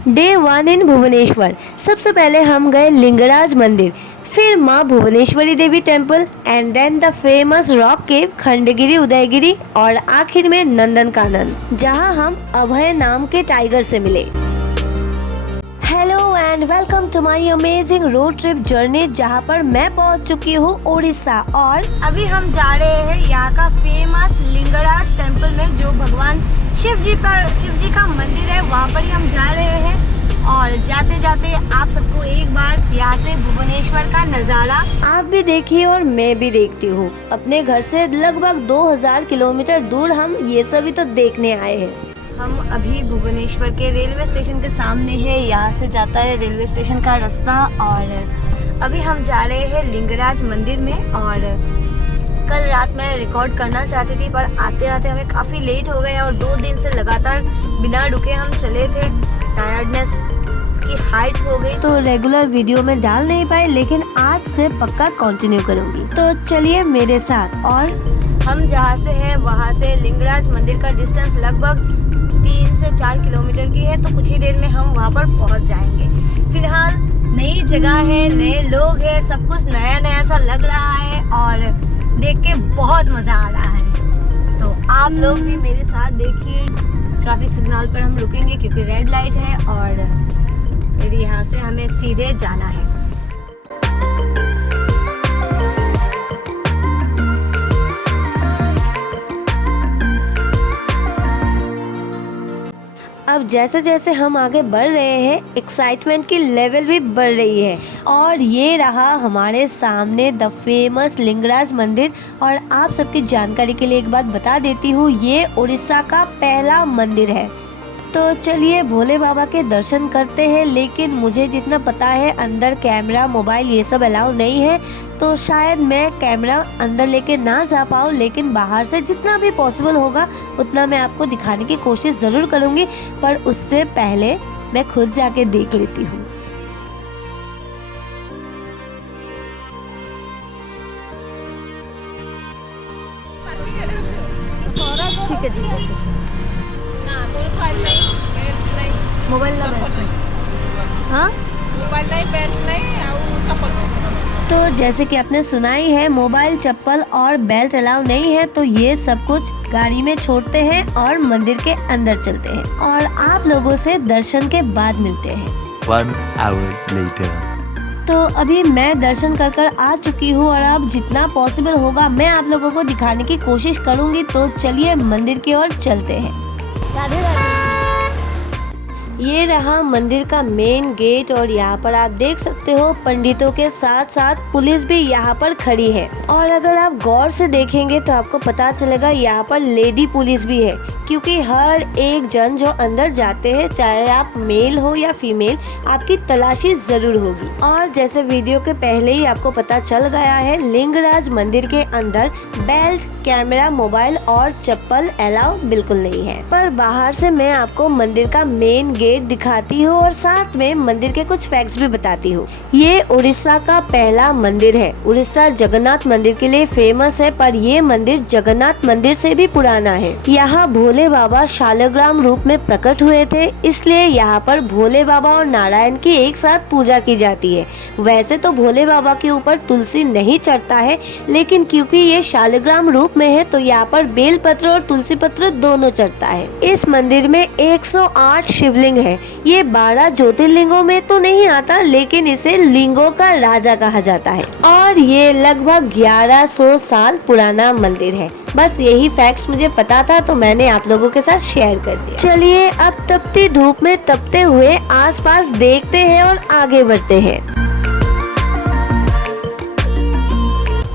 Day 1 इन भुवनेश्वर। सबसे पहले हम गए लिंगराज मंदिर, फिर माँ Bhubaneswari Devi temple and then the famous rock cave Khandagiri Udayagiri और आखिर में नंदनकानन, जहाँ हम अभय नाम के टाइगर से मिले। Hello and welcome to my amazing road trip journey, जहाँ पर मैं पहुँच चुकी हूँ उड़ीसा और अभी हम जा रहे हैं यहाँ का फेमस लिंगराज टेम्पल में, जो भगवान शिव जी का मंदिर है, वहाँ पर ही हम जा रहे हैं। और जाते जाते आप सबको एक बार यहाँ से भुवनेश्वर का नज़ारा आप भी देखिए और मैं भी देखती हूँ। अपने घर से लगभग 2000 किलोमीटर दूर हम ये सभी तो देखने आए हैं। हम अभी भुवनेश्वर के रेलवे स्टेशन के सामने है, यहाँ से जाता है रेलवे स्टेशन का रास्ता और अभी हम जा रहे हैं लिंगराज मंदिर में। और कल रात मैं रिकॉर्ड करना चाहती थी पर आते आते हमें काफ़ी लेट हो गए और 2 दिन से लगातार बिना रुके हम चले थे। टायर्डनेस की हाइट्स हो गई तो रेगुलर वीडियो में डाल नहीं पाए, लेकिन आज से पक्का कंटिन्यू करूँगी। तो चलिए मेरे साथ। और हम जहाँ से है वहाँ से लिंगराज मंदिर का डिस्टेंस लगभग 3 से 4 किलोमीटर की है, तो कुछ ही देर में हम वहाँ पर पहुँच जाएंगे। फिलहाल नई जगह है, नए लोग हैं, सब कुछ नया नया सा लग रहा है और देख के बहुत मज़ा आ रहा है। तो आप लोग भी मेरे साथ देखिए। ट्रैफिक सिग्नल पर हम रुकेंगे क्योंकि रेड लाइट है और फिर यहाँ से हमें सीधे जाना है। अब जैसे जैसे हम आगे बढ़ रहे हैं, एक्साइटमेंट की लेवल भी बढ़ रही है। और ये रहा हमारे सामने द फेमस लिंगराज मंदिर। और आप सबकी जानकारी के लिए एक बात बता देती हूँ, ये उड़ीसा का पहला मंदिर है। तो चलिए भोले बाबा के दर्शन करते हैं। लेकिन मुझे जितना पता है अंदर कैमरा मोबाइल ये सब अलाउ नहीं है, तो शायद मैं कैमरा अंदर लेके ना जा पाऊँ, लेकिन बाहर से जितना भी पॉसिबल होगा उतना मैं आपको दिखाने की कोशिश ज़रूर करूँगी। पर उससे पहले मैं खुद जाके देख लेती हूँ। ठीक है, ठीक है। मोबाइल ना हाँ मोबाइल नहीं, बेल्ट नहीं और चप्पल नहीं। तो जैसे कि आपने सुना ही है, मोबाइल, चप्पल और बेल्ट अलाउ नहीं है, तो ये सब कुछ गाड़ी में छोड़ते हैं और मंदिर के अंदर चलते हैं और आप लोगों से दर्शन के बाद मिलते हैं। 1 hour later. तो अभी मैं दर्शन कर आ चुकी हूँ और अब जितना पॉसिबल होगा मैं आप लोगों को दिखाने की कोशिश करूँगी। तो चलिए मंदिर की ओर चलते हैं। राधे राधे। ये रहा मंदिर का मेन गेट और यहाँ पर आप देख सकते हो पंडितों के साथ साथ पुलिस भी यहाँ पर खड़ी है। और अगर आप गौर से देखेंगे तो आपको पता चलेगा यहाँ पर लेडी पुलिस भी है, क्योंकि हर एक जन जो अंदर जाते हैं, चाहे आप मेल हो या फीमेल, आपकी तलाशी जरूर होगी। और जैसे वीडियो के पहले ही आपको पता चल गया है, लिंगराज मंदिर के अंदर बेल्ट, कैमरा, मोबाइल और चप्पल अलाउ बिल्कुल नहीं है। पर बाहर से मैं आपको मंदिर का मेन गेट दिखाती हूँ और साथ में मंदिर के कुछ फैक्ट्स भी बताती हूँ। ये उड़ीसा का पहला मंदिर है। उड़ीसा जगन्नाथ मंदिर के लिए फेमस है, पर ये मंदिर जगन्नाथ मंदिर से भी पुराना है। यहाँ भोले बाबा शालग्राम रूप में प्रकट हुए थे, इसलिए यहाँ पर भोले बाबा और नारायण की एक साथ पूजा की जाती है। वैसे तो भोले बाबा के ऊपर तुलसी नहीं चढ़ता है, लेकिन क्योंकि ये शालग्राम रूप में है तो यहाँ पर बेल पत्र और तुलसी पत्र दोनों चढ़ता है। इस मंदिर में 108 शिवलिंग है। ये 12 ज्योतिर्लिंगों में तो नहीं आता, लेकिन इसे लिंगों का राजा कहा जाता है। और ये लगभग 1100 साल पुराना मंदिर है। बस यही फैक्ट्स मुझे पता था, तो मैंने आप लोगों के साथ शेयर कर दिया। चलिए अब तपती धूप में तपते हुए आसपास देखते हैं और आगे बढ़ते हैं।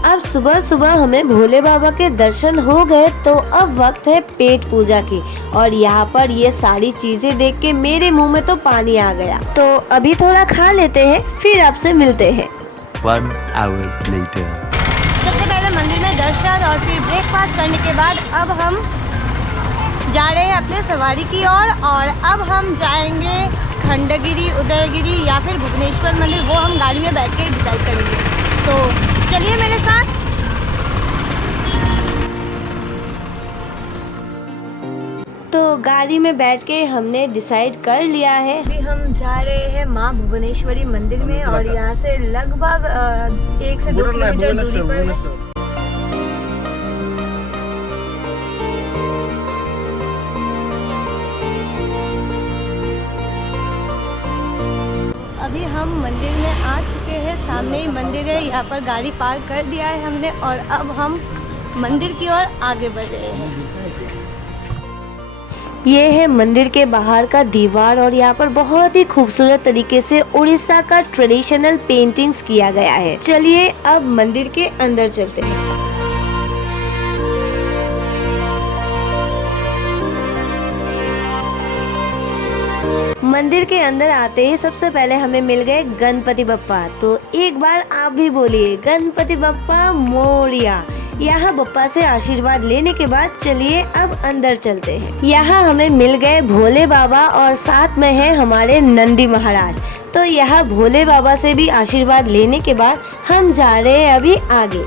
अब सुबह सुबह हमें भोले बाबा के दर्शन हो गए, तो अब वक्त है पेट पूजा की। और यहाँ पर ये सारी चीजें देख के मेरे मुंह में तो पानी आ गया। तो अभी थोड़ा खा लेते हैं, फिर आपसे मिलते हैं। 1 hour later. सबसे पहले मंदिर में दर्शन और फिर ब्रेकफास्ट करने के बाद अब हम जा रहे हैं अपने सवारी की ओर। और अब हम जाएंगे खंडगिरी, उदयगिरी या फिर भुवनेश्वर मंदिर, वो हम गाड़ी में बैठ के डिसाइड करेंगे। तो चलिए मेरे साथ। तो गाड़ी में बैठ के हमने डिसाइड कर लिया है, अभी हम जा रहे हैं माँ भुवनेश्वरी मंदिर में और यहाँ से लगभग 1 से 2 किलोमीटर दूरी पर है। अभी हम मंदिर में आ चुके हैं, सामने ही मंदिर है, यहाँ पर गाड़ी पार्क कर दिया है हमने और अब हम मंदिर की ओर आगे बढ़ रहे हैं। ये है मंदिर के बाहर का दीवार और यहाँ पर बहुत ही खूबसूरत तरीके से उड़ीसा का ट्रेडिशनल पेंटिंग्स किया गया है। चलिए अब मंदिर के अंदर चलते हैं। मंदिर के अंदर आते ही सबसे पहले हमें मिल गए गणपति बप्पा। तो एक बार आप भी बोलिए गणपति बप्पा मोरिया। यहाँ बप्पा से आशीर्वाद लेने के बाद चलिए अब अंदर चलते हैं। यहाँ हमें मिल गए भोले बाबा और साथ में है हमारे नंदी महाराज। तो यहाँ भोले बाबा से भी आशीर्वाद लेने के बाद हम जा रहे हैं अभी आगे।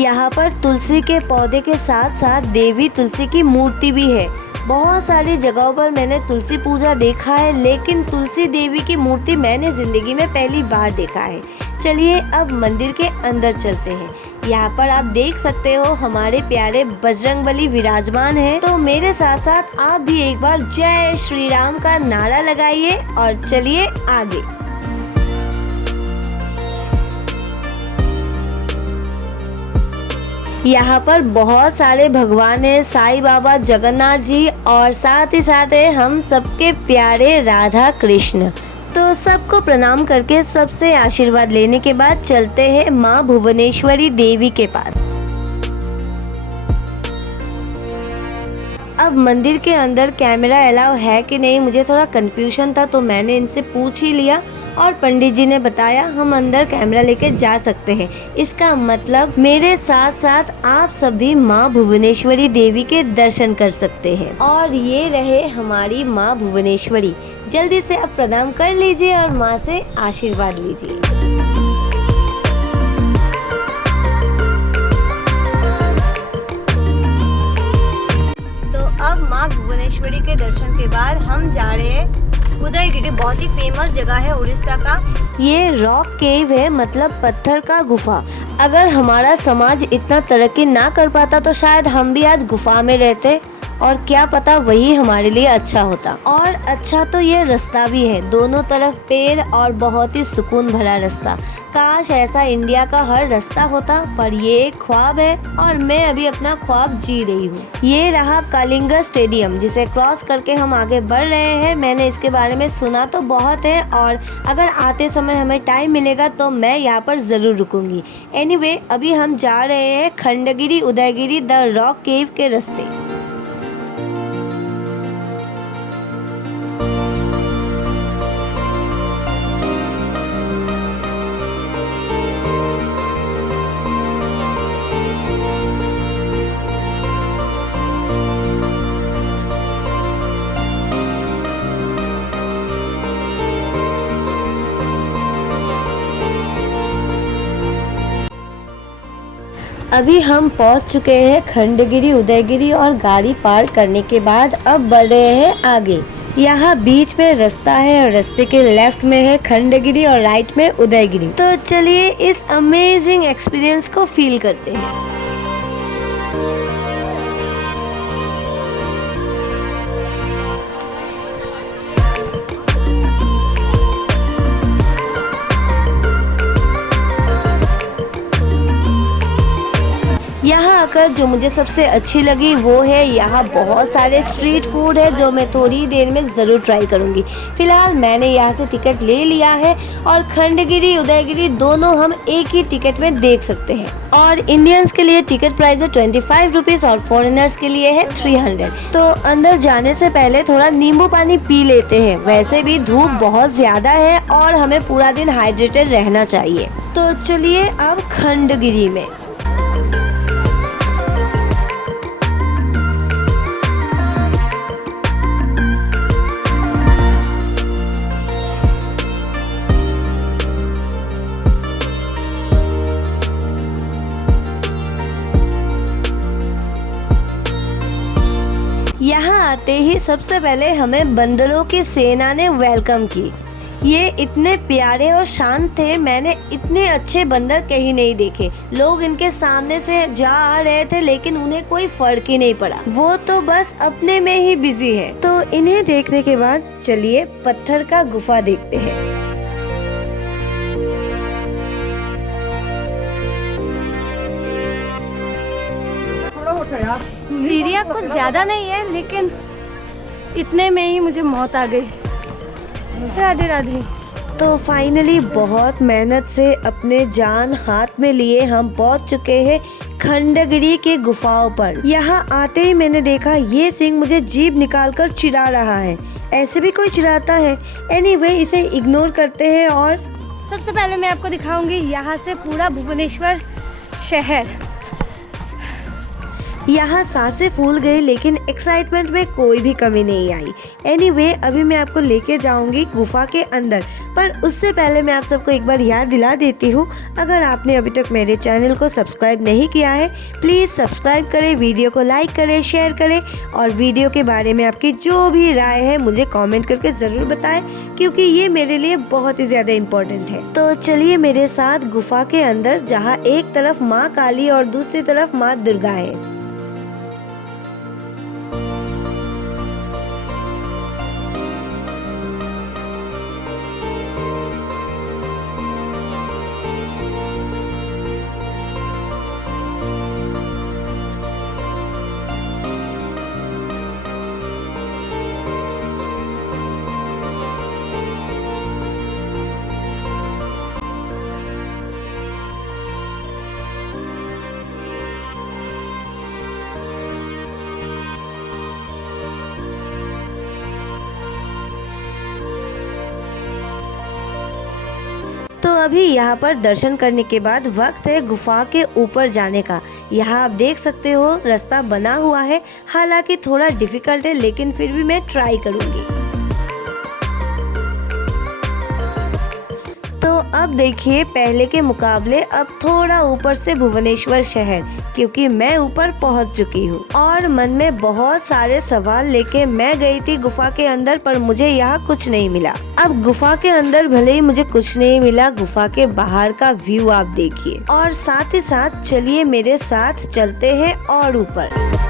यहाँ पर तुलसी के पौधे के साथ साथ देवी तुलसी की मूर्ति भी है। बहुत सारी जगहों पर मैंने तुलसी पूजा देखा है, लेकिन तुलसी देवी की मूर्ति मैंने जिंदगी में पहली बार देखा है। चलिए अब मंदिर के अंदर चलते हैं। यहाँ पर आप देख सकते हो हमारे प्यारे बजरंगबली विराजमान हैं। तो मेरे साथ साथ आप भी एक बार जय श्री राम का नारा लगाइए और चलिए आगे। यहाँ पर बहुत सारे भगवान हैं, साईं बाबा, जगन्नाथ जी और साथ ही साथ है हम सबके प्यारे राधा कृष्ण। तो सबको प्रणाम करके सबसे आशीर्वाद लेने के बाद चलते हैं माँ भुवनेश्वरी देवी के पास। अब मंदिर के अंदर कैमरा अलाउ है कि नहीं, मुझे थोड़ा कंफ्यूजन था, तो मैंने इनसे पूछ ही लिया और पंडित जी ने बताया हम अंदर कैमरा लेके जा सकते हैं। इसका मतलब मेरे साथ साथ आप सभी माँ भुवनेश्वरी देवी के दर्शन कर सकते हैं। और ये रहे हमारी माँ भुवनेश्वरी। जल्दी से आप प्रणाम कर लीजिए और माँ से आशीर्वाद लीजिए। तो अब माँ भुवनेश्वरी के दर्शन के बाद हम जा रहे हैं उदयगिरी। बहुत ही फेमस जगह है उड़ीसा का। ये रॉक केव है, मतलब पत्थर का गुफा। अगर हमारा समाज इतना तरक्की ना कर पाता तो शायद हम भी आज गुफा में रहते और क्या पता वही हमारे लिए अच्छा होता। और अच्छा तो ये रास्ता भी है, दोनों तरफ पेड़ और बहुत ही सुकून भरा रास्ता। काश ऐसा इंडिया का हर रास्ता होता, पर ये एक ख्वाब है और मैं अभी अपना ख्वाब जी रही हूँ। ये रहा कलिंगा स्टेडियम, जिसे क्रॉस करके हम आगे बढ़ रहे हैं। मैंने इसके बारे में सुना तो बहुत है और अगर आते समय हमें टाइम मिलेगा तो मैं यहाँ पर ज़रूर रुकूंगी। एनीवे, अभी हम जा रहे हैं खंडगिरी उदयगिरी द रॉक केव के रास्ते। अभी हम पहुंच चुके हैं खंडगिरी उदयगिरी और गाड़ी पार करने के बाद अब बढ़ रहे हैं आगे। यहाँ बीच में रास्ता है और रास्ते के लेफ्ट में है खंडगिरी और राइट में उदयगिरी। तो चलिए इस अमेजिंग एक्सपीरियंस को फील करते हैं। यहाँ आकर जो मुझे सबसे अच्छी लगी वो है यहाँ बहुत सारे स्ट्रीट फूड है जो मैं थोड़ी देर में ज़रूर ट्राई करूँगी। फिलहाल मैंने यहाँ से टिकट ले लिया है और खंडगिरी उदयगिरी दोनों हम एक ही टिकट में देख सकते हैं। और इंडियंस के लिए टिकट प्राइस है 25 रुपीज़ और फॉरेनर्स के लिए है 300। तो अंदर जाने से पहले थोड़ा नींबू पानी पी लेते हैं। वैसे भी धूप बहुत ज़्यादा है और हमें पूरा दिन हाइड्रेटेड रहना चाहिए। तो चलिए अब खंडगिरी में। ही सबसे पहले हमें बंदरों की सेना ने वेलकम की। ये इतने प्यारे और शांत थे, मैंने इतने अच्छे बंदर कहीं नहीं देखे। लोग इनके सामने से जा आ रहे थे लेकिन उन्हें कोई फर्क ही नहीं पड़ा, वो तो बस अपने में ही बिजी है। तो इन्हें देखने के बाद चलिए पत्थर का गुफा देखते हैं। सीढ़ियाँ कुछ ज्यादा नहीं है लेकिन इतने में ही मुझे मौत आ गई। राधे राधे। तो फाइनली बहुत मेहनत से अपने जान हाथ में लिए हम पहुंच चुके हैं खंडगिरी की गुफाओं पर। यहाँ आते ही मैंने देखा ये सिंह मुझे जीभ निकालकर चिढ़ा रहा है। ऐसे भी कोई चिढ़ाता है? एनीवे, इसे इग्नोर करते हैं और सबसे पहले मैं आपको दिखाऊंगी यहाँ से पूरा भुवनेश्वर शहर। यहाँ सांसें फूल गई लेकिन एक्साइटमेंट में कोई भी कमी नहीं आई। एनीवे, अभी मैं आपको लेके जाऊंगी गुफा के अंदर, पर उससे पहले मैं आप सबको एक बार याद दिला देती हूँ, अगर आपने अभी तक मेरे चैनल को सब्सक्राइब नहीं किया है प्लीज़ सब्सक्राइब करें, वीडियो को लाइक करें, शेयर करें और वीडियो के बारे में आपकी जो भी राय है मुझे कॉमेंट करके ज़रूर बताएं, क्योंकि ये मेरे लिए बहुत ही ज़्यादा इम्पोर्टेंट है। तो चलिए मेरे साथ गुफा के अंदर, जहाँ एक तरफ माँ काली और दूसरी तरफ माँ दुर्गा है। तो अभी यहाँ पर दर्शन करने के बाद वक्त है गुफा के ऊपर जाने का। यहाँ आप देख सकते हो रास्ता बना हुआ है, हालांकि थोड़ा डिफिकल्ट है लेकिन फिर भी मैं ट्राई करूँगी। तो अब देखिए पहले के मुकाबले अब थोड़ा ऊपर से भुवनेश्वर शहर, क्योंकि मैं ऊपर पहुंच चुकी हूँ और मन में बहुत सारे सवाल लेके मैं गई थी गुफा के अंदर, पर मुझे यहाँ कुछ नहीं मिला। अब गुफा के अंदर भले ही मुझे कुछ नहीं मिला, गुफा के बाहर का व्यू आप देखिए और साथ ही साथ चलिए मेरे साथ चलते हैं और ऊपर।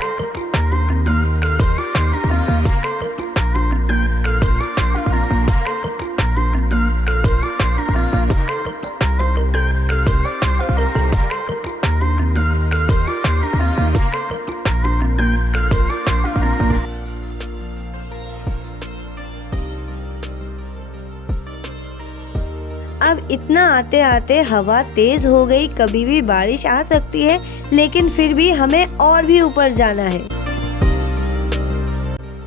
अब इतना आते आते हवा तेज हो गई, कभी भी बारिश आ सकती है, लेकिन फिर भी हमें और भी ऊपर जाना है।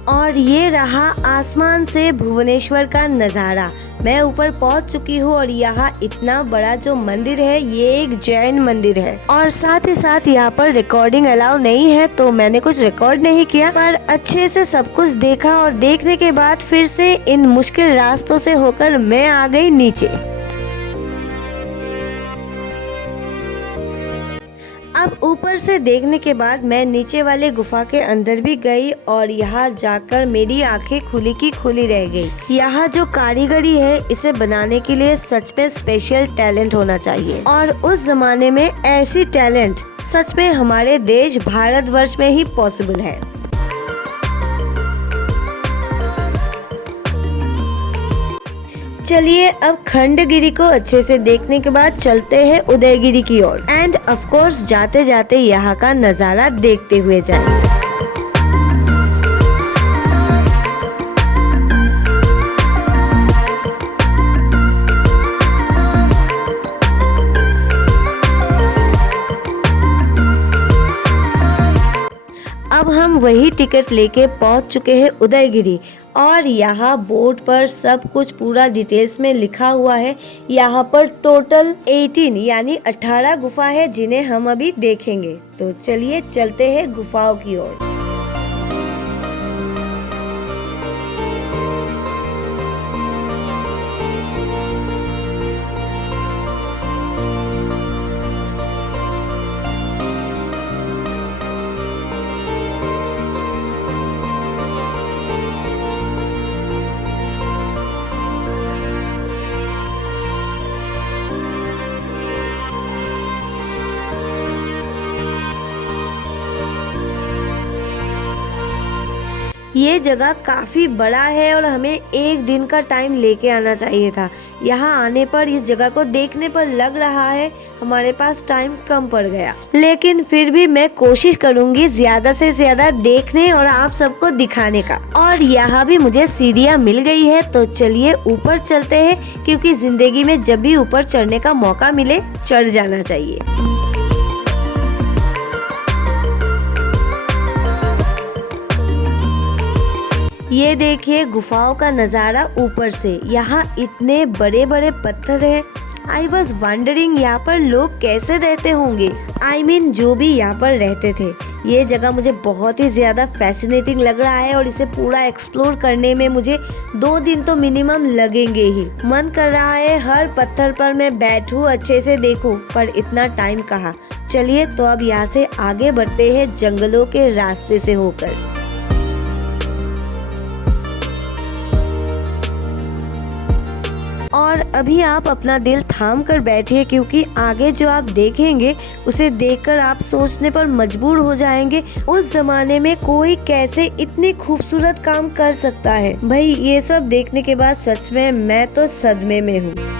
और ये रहा आसमान से भुवनेश्वर का नज़ारा। मैं ऊपर पहुंच चुकी हूँ और यहाँ इतना बड़ा जो मंदिर है ये एक जैन मंदिर है और साथ ही साथ यहाँ पर रिकॉर्डिंग अलाउ नहीं है, तो मैंने कुछ रिकॉर्ड नहीं किया, पर अच्छे से सब कुछ देखा और देखने के बाद फिर से इन मुश्किल रास्तों से होकर मैं आ गई नीचे। अब ऊपर से देखने के बाद मैं नीचे वाले गुफा के अंदर भी गई और यहाँ जाकर मेरी आंखें खुली की खुली रह गई। यहाँ जो कारीगरी है इसे बनाने के लिए सच में स्पेशल टैलेंट होना चाहिए और उस जमाने में ऐसी टैलेंट सच में हमारे देश भारतवर्ष में ही पॉसिबल है। चलिए अब खंडगिरी को अच्छे से देखने के बाद चलते हैं उदयगिरी की ओर एंड ऑफ कोर्स जाते जाते यहाँ का नज़ारा देखते हुए जाएंगे। अब हम वही टिकट लेके पहुंच चुके हैं उदयगिरी और यहाँ बोर्ड पर सब कुछ पूरा डिटेल्स में लिखा हुआ है। यहाँ पर टोटल 18 यानी 18 गुफा है जिन्हें हम अभी देखेंगे। तो चलिए चलते हैं गुफाओं की ओर। ये जगह काफ़ी बड़ा है और हमें एक दिन का टाइम लेके आना चाहिए था। यहाँ आने पर इस जगह को देखने पर लग रहा है हमारे पास टाइम कम पड़ गया, लेकिन फिर भी मैं कोशिश करूँगी ज़्यादा से ज़्यादा देखने और आप सबको दिखाने का। और यहाँ भी मुझे सीढ़ियाँ मिल गई है, तो चलिए ऊपर चलते हैं, क्योंकि ज़िंदगी में जब भी ऊपर चढ़ने का मौका मिले चढ़ जाना चाहिए। ये देखिए गुफाओं का नज़ारा ऊपर से। यहाँ इतने बड़े बड़े पत्थर हैं। आई वॉज वंडरिंग यहाँ पर लोग कैसे रहते होंगे। I mean, जो भी यहाँ पर रहते थे। ये जगह मुझे बहुत ही ज़्यादा फैसिनेटिंग लग रहा है और इसे पूरा एक्सप्लोर करने में मुझे 2 दिन तो मिनिमम लगेंगे ही। मन कर रहा है हर पत्थर पर मैं बैठूं, अच्छे से देखूं, पर इतना टाइम कहाँ। चलिए तो अब यहाँ से आगे बढ़ते हैं जंगलों के रास्ते से होकर। और अभी आप अपना दिल थाम कर बैठिए, क्योंकि आगे जो आप देखेंगे उसे देखकर आप सोचने पर मजबूर हो जाएंगे, उस जमाने में कोई कैसे इतनी खूबसूरत काम कर सकता है। भाई ये सब देखने के बाद सच में मैं तो सदमे में हूँ।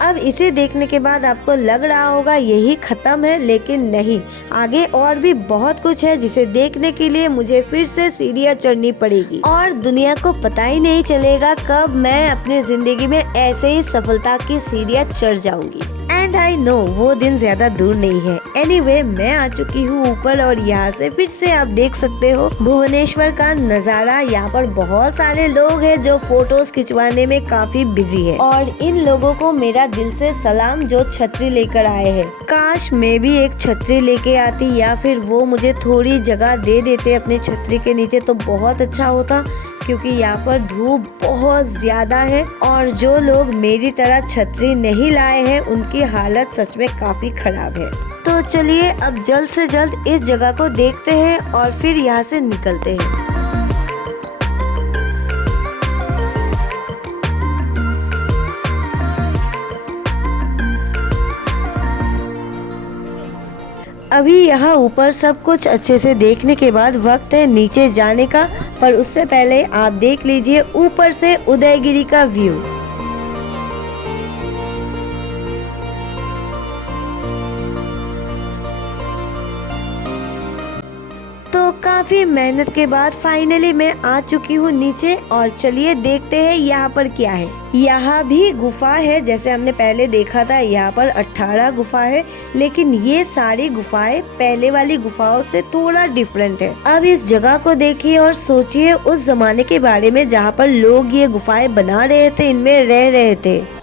अब इसे देखने के बाद आपको लग रहा होगा यही खत्म है, लेकिन नहीं, आगे और भी बहुत कुछ है जिसे देखने के लिए मुझे फिर से सीढ़ियाँ चढ़नी पड़ेगी और दुनिया को पता ही नहीं चलेगा कब मैं अपने जिंदगी में ऐसे ही सफलता की सीढ़ियाँ चढ़ जाऊंगी। एंड आई नो वो दिन ज्यादा दूर नहीं है। एनीवे, मैं आ चुकी हूँ ऊपर और यहाँ से फिर से आप देख सकते हो भुवनेश्वर का नज़ारा। यहाँ पर बहुत सारे लोग हैं जो फोटोज खिंचवाने में काफी बिजी है और इन लोगों को मेरा दिल से सलाम जो छतरी लेकर आए हैं। काश मैं भी एक छतरी लेके आती या फिर वो मुझे थोड़ी जगह दे देते अपनी छतरी के नीचे तो बहुत अच्छा होता, क्योंकि यहाँ पर धूप बहुत ज़्यादा है और जो लोग मेरी तरह छतरी नहीं लाए हैं उनकी हालत सच में काफ़ी खराब है। तो चलिए अब जल्द से जल्द इस जगह को देखते हैं और फिर यहाँ से निकलते हैं। अभी यहाँ ऊपर सब कुछ अच्छे से देखने के बाद वक्त है नीचे जाने का, पर उससे पहले आप देख लीजिए ऊपर से उदयगिरी का व्यू। तो काफी मेहनत के बाद फाइनली मैं आ चुकी हूँ नीचे और चलिए देखते हैं यहाँ पर क्या है। यहाँ भी गुफा है, जैसे हमने पहले देखा था यहाँ पर 18 गुफा है, लेकिन ये सारी गुफाएं पहले वाली गुफाओं से थोड़ा डिफरेंट है। अब इस जगह को देखिए और सोचिए उस जमाने के बारे में जहाँ पर लोग ये गुफाएं बना रहे थे, इनमें रह रहे थे।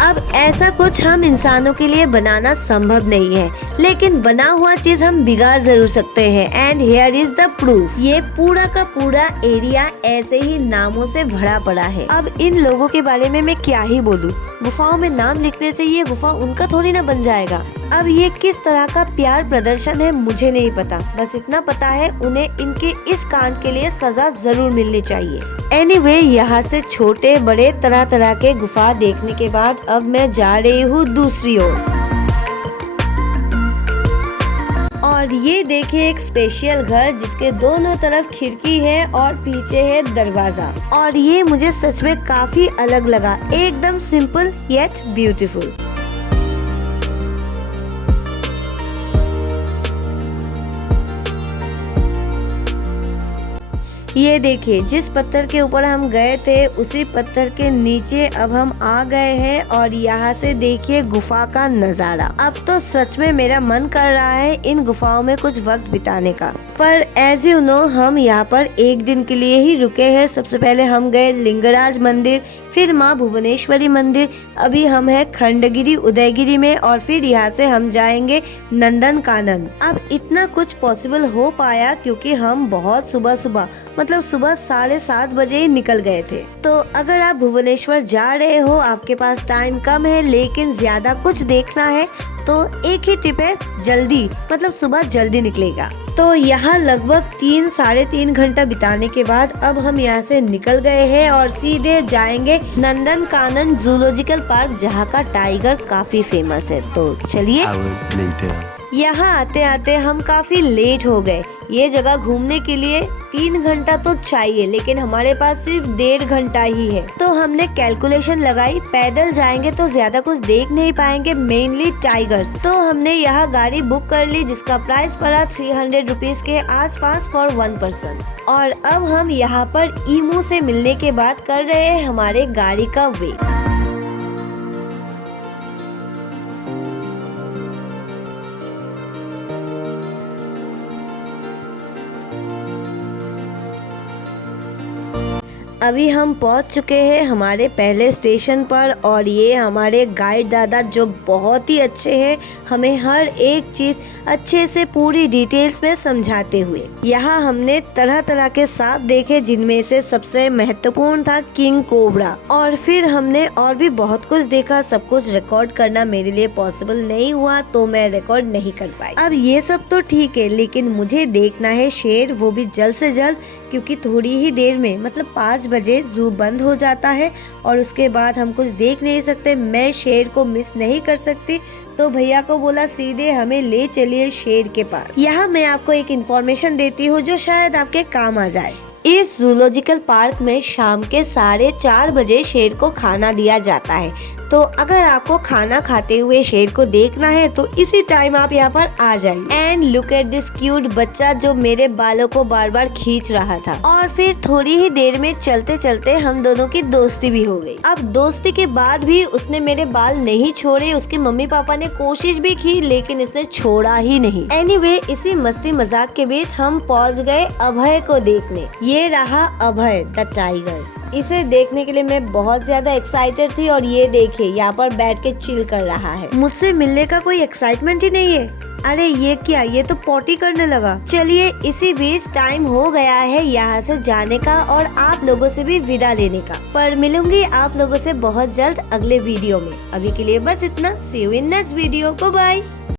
अब ऐसा कुछ हम इंसानों के लिए बनाना संभव नहीं है, लेकिन बना हुआ चीज हम बिगाड़ जरूर सकते हैं। And here is the proof. ये पूरा का पूरा एरिया ऐसे ही नामों से भरा पड़ा है। अब इन लोगों के बारे में मैं क्या ही बोलूं। गुफाओं में नाम लिखने से ये गुफा उनका थोड़ी ना बन जाएगा। अब ये किस तरह का प्यार प्रदर्शन है मुझे नहीं पता, बस इतना पता है उन्हें इनके इस कांड के लिए सजा जरूर मिलनी चाहिए। एनीवे, यहाँ से छोटे बड़े तरह तरह के गुफा देखने के बाद अब मैं जा रही हूँ दूसरी ओर। और ये देखिए एक स्पेशल घर जिसके दोनों तरफ खिड़की है और पीछे है दरवाजा, और ये मुझे सच में काफी अलग लगा, एकदम सिंपल येट ब्यूटीफुल। ये देखिए जिस पत्थर के ऊपर हम गए थे उसी पत्थर के नीचे अब हम आ गए हैं और यहाँ से देखिए गुफा का नज़ारा। अब तो सच में मेरा मन कर रहा है इन गुफाओं में कुछ वक्त बिताने का, पर एज यू नो हम यहाँ पर एक दिन के लिए ही रुके हैं। सबसे पहले हम गए लिंगराज मंदिर, फिर माँ भुवनेश्वरी मंदिर, अभी हम हैं खंडगिरी उदयगिरी में और फिर यहाँ से हम जाएंगे नंदन कानन। अब इतना कुछ पॉसिबल हो पाया क्योंकि हम बहुत सुबह मतलब सुबह 7:30 बजे ही निकल गए थे। तो अगर आप भुवनेश्वर जा रहे हो, आपके पास टाइम कम है लेकिन ज्यादा कुछ देखना है, तो एक ही टिप है, जल्दी, मतलब सुबह जल्दी निकलेगा। तो यहाँ लगभग 3-3.5 घंटा बिताने के बाद अब हम यहाँ से निकल गए हैं और सीधे जाएंगे नंदन कानन जूलॉजिकल पार्क, जहाँ का टाइगर काफी फेमस है। तो चलिए। Hour later. यहाँ आते आते हम काफी लेट हो गए। ये जगह घूमने के लिए 3 घंटा तो चाहिए, लेकिन हमारे पास सिर्फ 1.5 घंटा ही है। तो हमने कैलकुलेशन लगाई, पैदल जाएंगे तो ज्यादा कुछ देख नहीं पाएंगे, मेनली टाइगर्स। तो हमने यहाँ गाड़ी बुक कर ली, जिसका प्राइस पड़ा 300 रुपीज के आसपास फॉर 1 पर्सन। और अब हम यहाँ पर ईमू से मिलने के बाद कर रहे हैं हमारे गाड़ी का वेट। अभी हम पहुंच चुके हैं हमारे पहले स्टेशन पर और ये हमारे गाइड दादा जो बहुत ही अच्छे हैं, हमें हर एक चीज अच्छे से पूरी डिटेल्स में समझाते हुए। यहाँ हमने तरह तरह के सांप देखे, जिनमें से सबसे महत्वपूर्ण था किंग कोबरा। और फिर हमने और भी बहुत कुछ देखा। सब कुछ रिकॉर्ड करना मेरे लिए पॉसिबल नहीं हुआ, तो मैं रिकॉर्ड नहीं कर पाई। अब ये सब तो ठीक है, लेकिन मुझे देखना है शेर, वो भी जल्द से जल्द, क्योंकि थोड़ी ही देर में मतलब 5 बजे जू बंद हो जाता है और उसके बाद हम कुछ देख नहीं सकते। मैं शेर को मिस नहीं कर सकती, तो भैया को बोला सीधे हमें ले चलिए शेर के पास। यहाँ मैं आपको एक इन्फॉर्मेशन देती हूँ जो शायद आपके काम आ जाए। इस जूलॉजिकल पार्क में शाम के 4:30 बजे शेर को खाना दिया जाता है। तो अगर आपको खाना खाते हुए शेर को देखना है तो इसी टाइम आप यहाँ पर आ जाइए। And look at this cute बच्चा जो मेरे बालों को बार बार खींच रहा था। और फिर थोड़ी ही देर में चलते चलते हम दोनों की दोस्ती भी हो गई। अब दोस्ती के बाद भी उसने मेरे बाल नहीं छोड़े। उसके मम्मी पापा ने कोशिश भी की, लेकिन इसने छोड़ा ही नहीं। एनीवे, इसी मस्ती मजाक के बीच हम पहुँच गए अभय को देखने। ये रहा अभय द टाइगर। इसे देखने के लिए मैं बहुत ज्यादा एक्साइटेड थी और ये देखिए यहाँ पर बैठ के चिल कर रहा है। मुझसे मिलने का कोई एक्साइटमेंट ही नहीं है। अरे ये क्या, ये तो पॉटी करने लगा। चलिए, इसी बीच टाइम हो गया है यहाँ से जाने का और आप लोगों से भी विदा लेने का। पर मिलूंगी आप लोगों से बहुत जल्द अगले वीडियो में। अभी के लिए बस इतना। See you in next video. Bye bye.